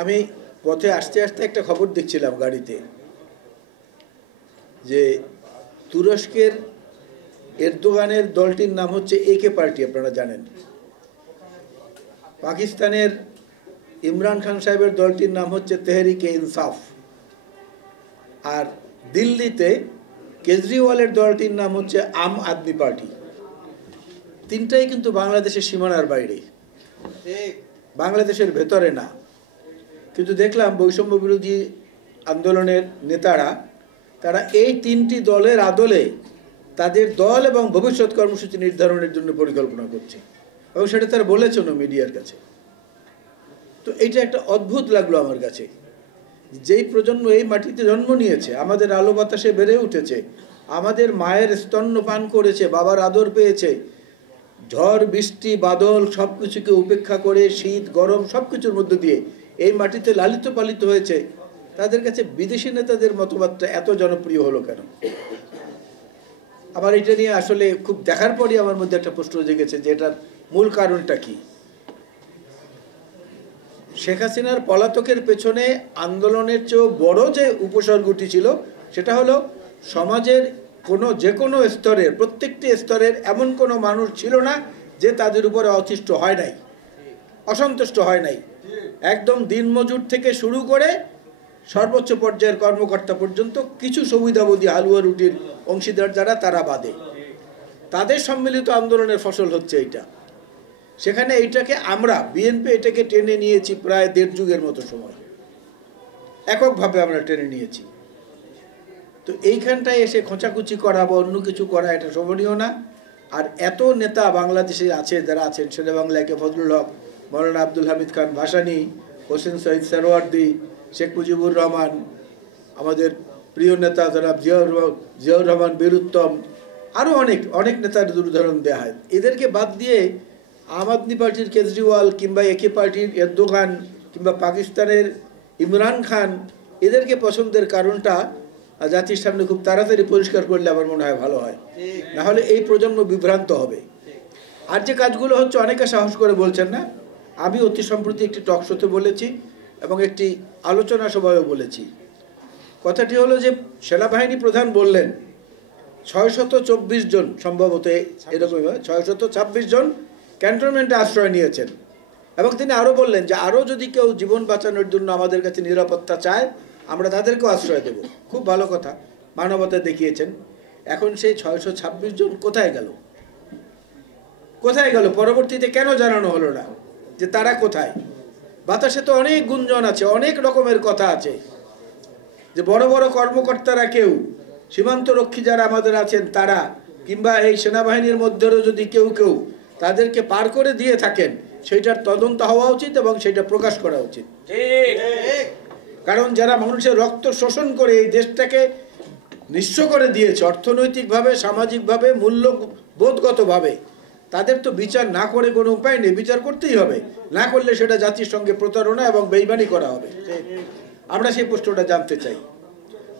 আমি পথে আসতে আসতে একটা খবর দেখছিলাম গাড়িতে, যে তুরস্কের এরদোগানের দলটির নাম হচ্ছে একে পার্টি, আপনারা জানেন। পাকিস্তানের ইমরান খান সাহেবের দলটির নাম হচ্ছে তেহরিকে ইনসাফ। আর দিল্লিতে কেজরিওয়ালের দলটির নাম হচ্ছে আম আদমি পার্টি। তিনটাই কিন্তু বাংলাদেশের সীমানার বাইরে, বাংলাদেশের ভেতরে না। কিন্তু দেখলাম বৈষম্য বিরোধী আন্দোলনের নেতারা, তারা এই তিনটি দলের আদলে তাদের দল এবং ভবিষ্যৎ কর্মসূচি নির্ধারণের জন্য পরিকল্পনা করছে, এবং সেটা তারা বলেছেন মিডিয়ার কাছে। তো এইটা একটা অদ্ভুত লাগলো আমার কাছে। যেই প্রজন্ম এই মাটিতে জন্ম নিয়েছে, আমাদের আলো বাতাসে বেড়ে উঠেছে, আমাদের মায়ের স্তন্যপান করেছে, বাবার আদর পেয়েছে, ঝড় বৃষ্টি বাদল সব কিছুকে উপেক্ষা করে শীত গরম সব কিছুর মধ্য দিয়ে এই মাটিতে লালিত পালিত হয়েছে, তাদের কাছে বিদেশি নেতাদের মতবাদটা এত জনপ্রিয় হলো কেন? আমার এটা নিয়ে আসলে খুব দেখার পরই আমার মধ্যে একটা প্রশ্ন জেগেছে যে এটার মূল কারণটা কি। শেখ হাসিনার পলাতকের পেছনে আন্দোলনের চেয়েও বড় যে উপসর্গটি ছিল, সেটা হলো সমাজের যে কোনো স্তরের, প্রত্যেকটি স্তরের এমন কোনো মানুষ ছিল না যে তাদের উপরে অতিষ্ঠ হয় নাই, অসন্তুষ্ট হয় নাই। একদম দিনমজুর থেকে শুরু করে সর্বোচ্চ পর্যায়ের কর্মকর্তা পর্যন্ত কিছু সুবিধাবোধী হালুয়া রুটির অংশীদার যারা, তারা বাদে তাদের সম্মিলিত আন্দোলনের ফসল হচ্ছে এইটা। সেখানে এইটাকে আমরা বিএনপি এটাকে টেনে নিয়েছি প্রায় ১.৫ যুগের মতো সময়, এককভাবে আমরা টেনে নিয়েছি। তো এইখানটায় এসে খোঁচাকুচি করা বা অন্য কিছু করা, এটা শোভনীয় না। আর এত নেতা বাংলাদেশে আছে, যারা আছেন শেরে বাংলা একে ফজলুল হক, মৌলানা আব্দুল হামিদ খান ভাসানী, হোসেন শহীদ সরওয়ার্দী, শেখ মুজিবুর রহমান, আমাদের প্রিয় নেতা যারা জিয়াউর রহমান বীরুত্তম, আরও অনেক নেতার উদাহরণ দেওয়া হয়। এদেরকে বাদ দিয়ে আম আদমি পার্টির কেজরিওয়াল কিংবা একে পার্টির এরদোগান কিংবা পাকিস্তানের ইমরান খান, এদেরকে পছন্দের কারণটা জাতির সামনে খুব তাড়াতাড়ি পরিষ্কার করলে আমার মনে হয় ভালো হয়, না হলে এই প্রজন্ম বিভ্রান্ত হবে। আর যে কাজগুলো হচ্ছে, অনেকে সাহস করে বলছেন না। আমি অতি সম্প্রতি একটি টক শোতে বলেছি এবং একটি আলোচনা সভায়ও বলেছি। কথাটি হলো যে সেনাবাহিনী প্রধান বললেন ৬২৪ জন, সম্ভবত এরকমই ৬২৬ জন ক্যান্টনমেন্টে আশ্রয় নিয়েছেন। এবং তিনি আরও বললেন যে আরও যদি কেউ জীবন বাঁচানোর জন্য আমাদের কাছে নিরাপত্তা চায়, আমরা তাদেরকেও আশ্রয় দেব। খুব ভালো কথা, মানবতা দেখিয়েছেন। এখন সেই ৬২৬ জন কোথায় গেল? পরবর্তীতে কেন জানানো হলো না যে তারা কোথায়? বাতাসে তো অনেক গুঞ্জন আছে, অনেক রকমের কথা আছে যে বড় বড় কর্মকর্তারা, কেউ সীমান্ত রক্ষী যারা আমাদের আছেন তারা, কিংবা এই সেনাবাহিনীর মধ্যেও যদি কেউ তাদেরকে পার করে দিয়ে থাকেন, সেইটার তদন্ত হওয়া উচিত এবং সেটা প্রকাশ করা উচিত। কারণ যারা মানুষের রক্ত শোষণ করে এই দেশটাকে নিঃস্ব করে দিয়েছে, অর্থনৈতিকভাবে, সামাজিকভাবে, মূল্যবোধগতভাবে, তাদের তো বিচার না করে কোনো উপায় নেই। বিচার করতেই হবে, না করলে সেটা জাতির সঙ্গে প্রতারণা এবং বেইমানি করা হবে। আমরা সেই প্রশ্নটা জানতে চাই।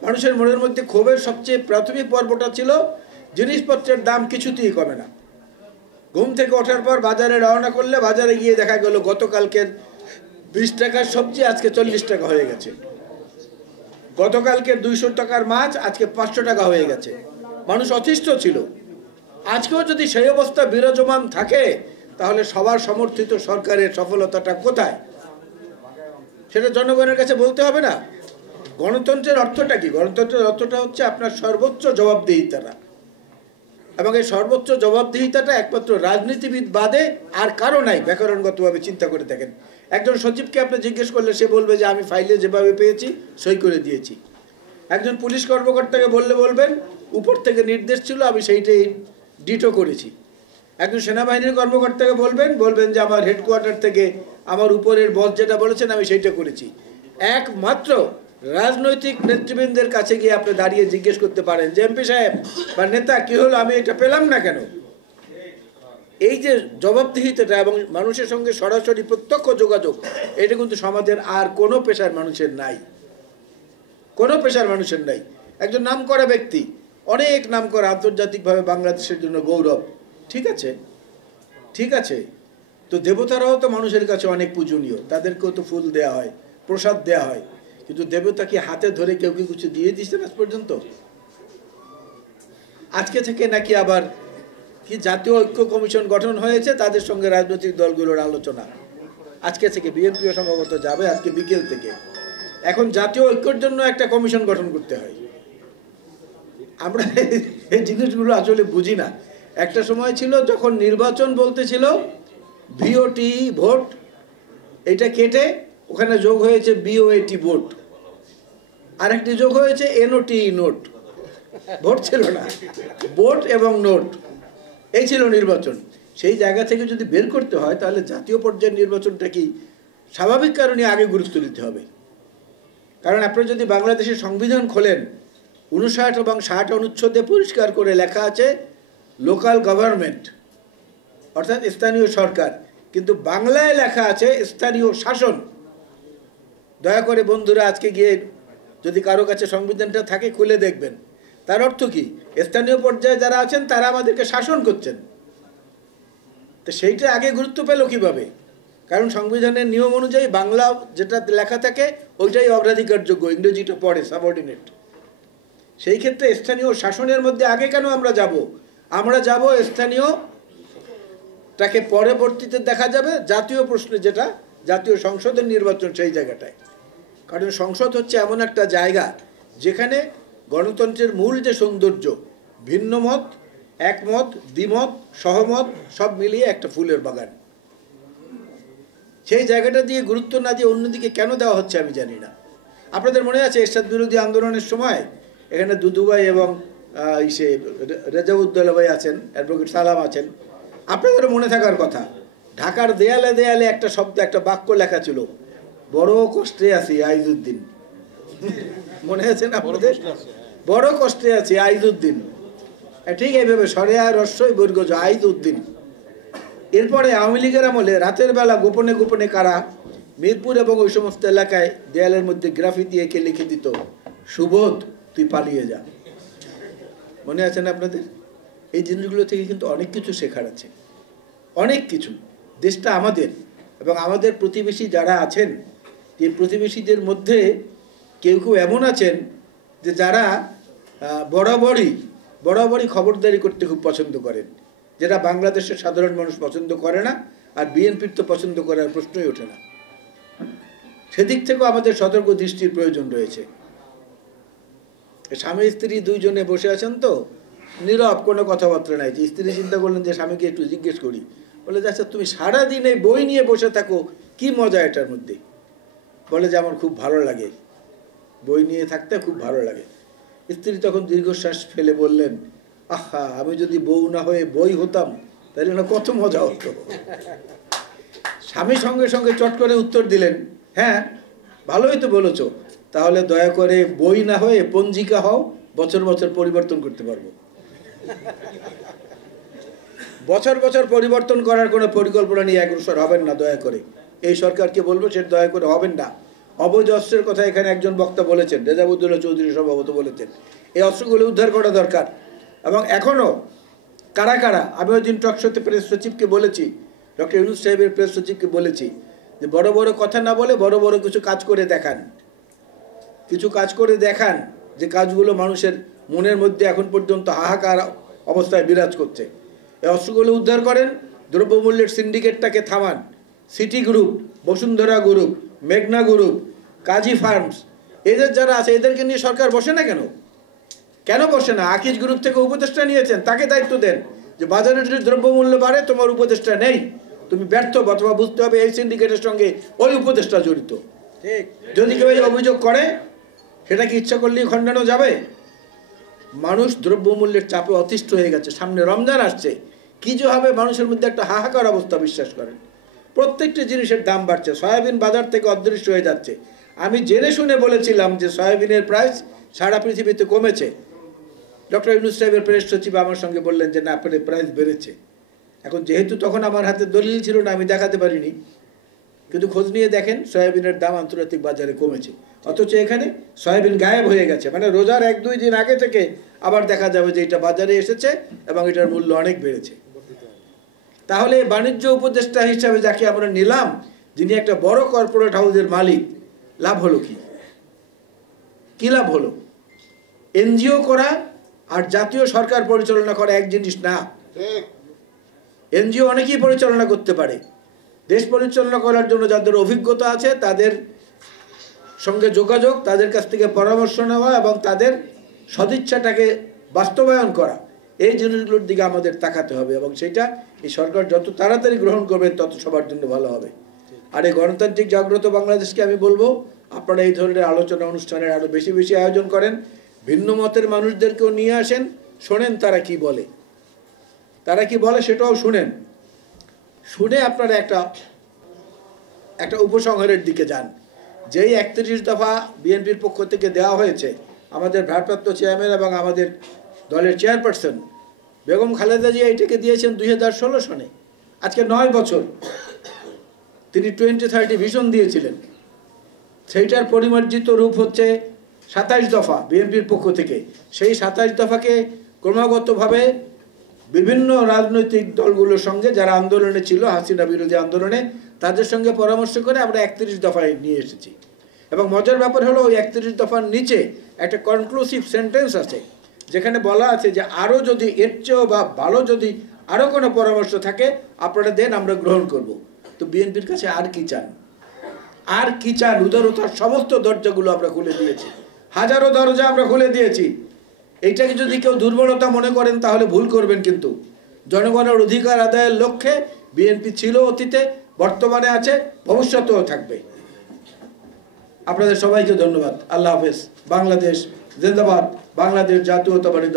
মানুষের মনের মধ্যে ক্ষোভের সবচেয়ে প্রাথমিক পর্বটা ছিল জিনিসপত্রের দাম কিছুতেই কমে না। ঘুম থেকে ওঠার পর বাজারে রওনা করলে বাজারে গিয়ে দেখা গেল গতকালকের ২০ টাকার সবজি আজকে ৪০ টাকা হয়ে গেছে, গতকালকের ২০০ টাকার মাছ আজকে ৫০০ টাকা হয়ে গেছে। মানুষ অতিষ্ঠ ছিল। আজকেও যদি সেই অবস্থা বিরাজমান থাকে, তাহলে সবার সমর্থিত সরকারের সফলতাটা কোথায়? সেটা জনগণের কাছে বলতে হবে না? গণতন্ত্রের অর্থটা কি? গণতন্ত্রের অর্থটা হচ্ছে আপনার সর্বোচ্চ জবাবদিহিতাটা, এবং এই সর্বোচ্চ জবাবদিহিতাটা একমাত্র রাজনীতিবিদ বাদে আর কারো নাই। ব্যাকরণগতভাবে চিন্তা করে দেখেন, একজন সচিবকে আপনি জিজ্ঞেস করলে সে বলবে যে আমি ফাইলে যেভাবে পেয়েছি সই করে দিয়েছি। একজন পুলিশ কর্মকর্তাকে বলবেন উপর থেকে নির্দেশ ছিল, আমি সেইটাই ডিটো করেছি। একজন সেনাবাহিনীর কর্মকর্তাকে বলবেন যে আমার হেডকোয়ার্টার থেকে আমার উপরের বস যেটা বলেছেন আমি সেইটা করেছি। একমাত্র রাজনৈতিক নেতৃবৃন্দের কাছে গিয়ে আপনি দাঁড়িয়ে জিজ্ঞেস করতে পারেন যে এমপি সাহেব বা নেতা, কি হলো, আমি এটা পেলাম না কেন? এই যে জবাবদিহিতাটা এবং মানুষের সঙ্গে সরাসরি প্রত্যক্ষ যোগাযোগ, এটা কিন্তু সমাজের আর কোনো পেশার মানুষের নাই, কোনো পেশার মানুষের নাই। একজন নামকরা ব্যক্তি, অনেক নামকরা, আন্তর্জাতিকভাবে বাংলাদেশের জন্য গৌরব, ঠিক আছে। তো দেবতারাও তো মানুষের কাছে অনেক পূজনীয়, তাদেরকেও তো ফুল দেওয়া হয়, প্রসাদ দেওয়া হয়, কিন্তু দেবতাকে হাতে ধরে কেউ কি কিছু দিয়ে দিচ্ছেন আজ পর্যন্ত? আজকে থেকে নাকি আবার কি জাতীয় ঐক্য কমিশন গঠন হয়েছে, তাদের সঙ্গে রাজনৈতিক দলগুলোর আলোচনা আজকে থেকে, বিএনপিও সম্ভবত যাবে আজকে বিকেল থেকে। এখন জাতীয় ঐক্যের জন্য একটা কমিশন গঠন করতে হয়। আমরা এই জিনিসগুলো আসলে বুঝি না। একটা সময় ছিল যখন নির্বাচন বলতে ছিল ভিওটি ভোট, এটা কেটে ওখানে যোগ হয়েছে বিওএটি ভোট, আরেকটি যোগ হয়েছে এনওটি নোট। ভোট ছিল না, ভোট এবং নোট, এই ছিল নির্বাচন। সেই জায়গা থেকে যদি বের করতে হয় তাহলে জাতীয় পর্যায়ের নির্বাচনটা কি স্বাভাবিক কারণে আগে গুরুত্ব দিতে হবে। কারণ আপনারা যদি বাংলাদেশের সংবিধান খোলেন, 59 এবং 60 অনুচ্ছেদে পরিষ্কার করে লেখা আছে লোকাল গভর্নমেন্ট, অর্থাৎ স্থানীয় সরকার, কিন্তু বাংলায় লেখা আছে স্থানীয় শাসন। দয়া করে বন্ধুরা আজকে গিয়ে যদি কারো কাছে সংবিধানটা থাকে খুলে দেখবেন। তার অর্থ কি? স্থানীয় পর্যায়ে যারা আছেন তারা আমাদেরকে শাসন করছেন। তো সেইটা আগে গুরুত্ব পেল কিভাবে? কারণ সংবিধানের নিয়ম অনুযায়ী বাংলা যেটা লেখা থাকে ওইটাই অগ্রাধিকারযোগ্য, ইংরেজিটা পড়ে সাবঅর্ডিনেট। সেই ক্ষেত্রে স্থানীয় শাসনের মধ্যে আগে কেন আমরা যাব? আমরা যাব স্থানীয়টাকে পরবর্তীতে দেখা যাবে জাতীয় প্রশ্নে, যেটা জাতীয় সংসদের নির্বাচন, সেই জায়গাটায়। কারণ সংসদ হচ্ছে এমন একটা জায়গা যেখানে গণতন্ত্রের মূল যে সৌন্দর্য, ভিন্ন মত, একমত, দ্বিমত, সহমত সব মিলিয়ে একটা ফুলের বাগান, সেই জায়গাটা দিয়ে গুরুত্ব না দিয়ে অন্যদিকে কেন দেওয়া হচ্ছে আমি জানি না। আপনাদের মনে আছে এরশাদ বিরোধী আন্দোলনের সময় এখানে দুদুভাই এবং রেজাউদ্দৌলা ভাই আছেন, অ্যাডভোকেট সালাম আছেন, আপনাদেরও মনে থাকার কথা, ঢাকার দেয়ালে দেয়ালে একটা শব্দ, একটা বাক্য লেখা ছিল, বড় কষ্টে আছি আইজউদ্দিন। মনে আছে না আপনাদের? বড় কষ্টে আছি আইজউদ্দিন, ঠিক এইভাবে সরেয়া রস্যই বর্গজ আইজউদ্দিন। এরপরে আওয়ামী লীগের আমলে রাতের বেলা গোপনে গোপনে কারা মিরপুর এবং ওই সমস্ত এলাকায় দেয়ালের মধ্যে গ্রাফিতি এঁকে লিখে দিত, সুবোধ তুই পালিয়ে যা। মনে আছে না আপনাদের? এই জিনিসগুলো থেকে কিন্তু অনেক কিছু শেখার আছে, অনেক কিছু। দেশটা আমাদের, এবং আমাদের প্রতিবেশী যারা আছেন, এই প্রতিবেশীদের মধ্যে কেউ কেউ এমন আছেন যে যারা বরাবরই খবরদারি করতে খুব পছন্দ করেন, যেটা বাংলাদেশের সাধারণ মানুষ পছন্দ করে না, আর বিএনপির তো পছন্দ করার প্রশ্নই ওঠে না। সেদিক থেকেও আমাদের সতর্ক দৃষ্টির প্রয়োজন রয়েছে। স্বামী স্ত্রী দুইজনে বসে আছেন তো, নীরব, কোনো কথাবার্তা নাই। যে স্ত্রী চিন্তা করলেন যে স্বামীকে একটু জিজ্ঞেস করি, বলে যে আচ্ছা তুমি সারাদিন এই বই নিয়ে বসে থাকো, কি মজা এটার মধ্যে? বলে যে আমার খুব ভালো লাগে, বই নিয়ে থাকতে খুব ভালো লাগে। স্ত্রী তখন দীর্ঘশ্বাস ফেলে বললেন, আহা, আমি যদি বউ না হয়ে বই হতাম তাহলে না কত মজা হতো। স্বামী সঙ্গে সঙ্গে চট করে উত্তর দিলেন, হ্যাঁ ভালোই তো বলেছ, তাহলে দয়া করে বই না হয়ে পঞ্জিকা হও, বছর বছর পরিবর্তন করতে পারবো। বছর বছর পরিবর্তন করার কোনো পরিকল্পনা নিয়ে অগ্রসর হবেন না দয়া করে। এই সরকারকে বলবো সেটা দয়া করে হবেন না। অবৈধ অস্ত্রের কথা এখানে একজন বক্তা বলেছেন, রেজাউদ্দৌলা চৌধুরী সম্ভবত বলেছেন, এই অস্ত্রগুলো উদ্ধার করা দরকার। এবং এখনও কারা কারা, আমি ওই দিন টকশোতে প্রেস সচিবকে বলেছি, ডক্টর ইউনূস সাহেবের প্রেস সচিবকে বলেছি যে বড় বড় কথা না বলে বড় বড় কিছু কাজ করে দেখান, কিছু কাজ করে দেখান, যে কাজগুলো মানুষের মনের মধ্যে এখন পর্যন্ত হাহাকার অবস্থায় বিরাজ করছে। এই অস্ত্রগুলো উদ্ধার করেন, দ্রব্যমূল্যের সিন্ডিকেটটাকে থামান। সিটি গ্রুপ, বসুন্ধরা গ্রুপ, মেঘনা গ্রুপ, কাজী ফার্মস, এদের যারা আছে এদেরকে নিয়ে সরকার বসে না কেন? কেন বসে না? আকিজ গ্রুপ থেকে উপদেষ্টা নিয়েছেন, তাকে দায়িত্ব দেন যে বাজারে যদি দ্রব্যমূল্য বাড়ে তোমার উপদেষ্টা নেই, তুমি ব্যর্থ, অথবা বুঝতে হবে এই সিন্ডিকেটের সঙ্গে ওই উপদেষ্টা জড়িত। ঠিক, যদি কেউ এই অভিযোগ করে সেটা কি ইচ্ছা করলেই খণ্ডানো যাবে? মানুষ দ্রব্যমূল্যের চাপে অতিষ্ঠ হয়ে গেছে, সামনে রমজান আসছে, কি যে হবে মানুষের মধ্যে একটা হাহাকার অবস্থা, বিশ্বাস করেন। প্রত্যেকটি জিনিসের দাম বাড়ছে, সয়াবিন বাজার থেকে অদৃশ্য হয়ে যাচ্ছে। আমি জেনে শুনে বলেছিলাম যে সয়াবিনের প্রাইস সারা পৃথিবীতে কমেছে, ডক্টর ইউনূস সাহেবের প্রেস সচিব আমার সঙ্গে বললেন যে না, প্রাইস বেড়েছে। এখন যেহেতু তখন আমার হাতে দলিল ছিল না, আমি দেখাতে পারিনি, কিন্তু খোঁজ নিয়ে দেখেন সয়াবিনের দাম আন্তর্জাতিক বাজারে কমেছে, অথচ এখানে সয়াবিন গায়েব হয়ে গেছে। মানে রোজার 1-2 দিন আগে থেকে আবার দেখা যাবে যে এটা বাজারে এসেছে এবং এটার মূল্য অনেক বেড়েছে। তাহলে বাণিজ্য উপদেষ্টা হিসাবে যাকে আমরা নিলাম, যিনি একটা বড় কর্পোরেট হাউসের মালিক, লাভ হলো কি লাভ হলো? এনজিও করা আর জাতীয় সরকার পরিচালনা করা এক জিনিস না। এনজিও অনেকেই পরিচালনা করতে পারে। দেশ পরিচালনা করার জন্য যাদের অভিজ্ঞতা আছে তাদের সঙ্গে যোগাযোগ, তাদের কাছ থেকে পরামর্শ নেওয়া এবং তাদের সদিচ্ছাটাকে বাস্তবায়ন করা, এই জিনিসগুলোর দিকে আমাদের তাকাতে হবে এবং সেটা এই সরকার যত তাড়াতাড়ি গ্রহণ করবেন তত সবার জন্য ভালো হবে। আর এই গণতান্ত্রিক জাগ্রত বাংলাদেশকে আমি বলবো, আপনারা এই ধরনের আলোচনা অনুষ্ঠানের আরও বেশি বেশি আয়োজন করেন, ভিন্ন মতের মানুষদেরকেও নিয়ে আসেন, শোনেন তারা কি বলে, সেটাও শুনেন, শুনে আপনারা একটা উপসংহারের দিকে যান। যেই 31 দফা বিএনপির পক্ষ থেকে দেওয়া হয়েছে, আমাদের ভারপ্রাপ্ত চেয়ারম্যান এবং আমাদের দলের চেয়ারপারসন বেগম খালেদা জিয়া এটাকে দিয়েছেন 2016 সনে। আজকে 9 বছর তিনি 2030 ভিশন দিয়েছিলেন। সেইটার পরিমার্জিত রূপ হচ্ছে 27 দফা বিএনপির পক্ষ থেকে। সেই 27 দফাকে ক্রমাগতভাবে বিভিন্ন রাজনৈতিক দলগুলোর সঙ্গে যারা আন্দোলনে ছিল, হাসিনা বিরোধী আন্দোলনে, তাদের সঙ্গে পরামর্শ করে আমরা 31 দফায় নিয়ে এসেছি। এবং মজার ব্যাপার হলো ওই 31 দফার নিচে একটা কনক্লুসিভ সেন্টেন্স আছে যেখানে বলা আছে যে আরও যদি এর চেয়েও বা ভালো যদি আরও কোনো পরামর্শ থাকে আপনারা দেন, আমরা গ্রহণ করব। তো বিএনপির কাছে আর কি চান? উদারতার সমস্ত দরজাগুলো আমরা খুলে দিয়েছি, হাজারো দরজা আমরা খুলে দিয়েছি। এইটাকে যদি কেউ দুর্বলতা মনে করেন তাহলে ভুল করবেন। কিন্তু জনগণের অধিকার আদায়ের লক্ষ্যে বিএনপি ছিল অতীতে, বর্তমানে আছে, ভবিষ্যতেও থাকবে। আপনাদের সবাইকে ধন্যবাদ। আল্লাহ হাফেজ। বাংলাদেশ জিন্দাবাদ। বাংলাদেশ জাতীয়তাবাদী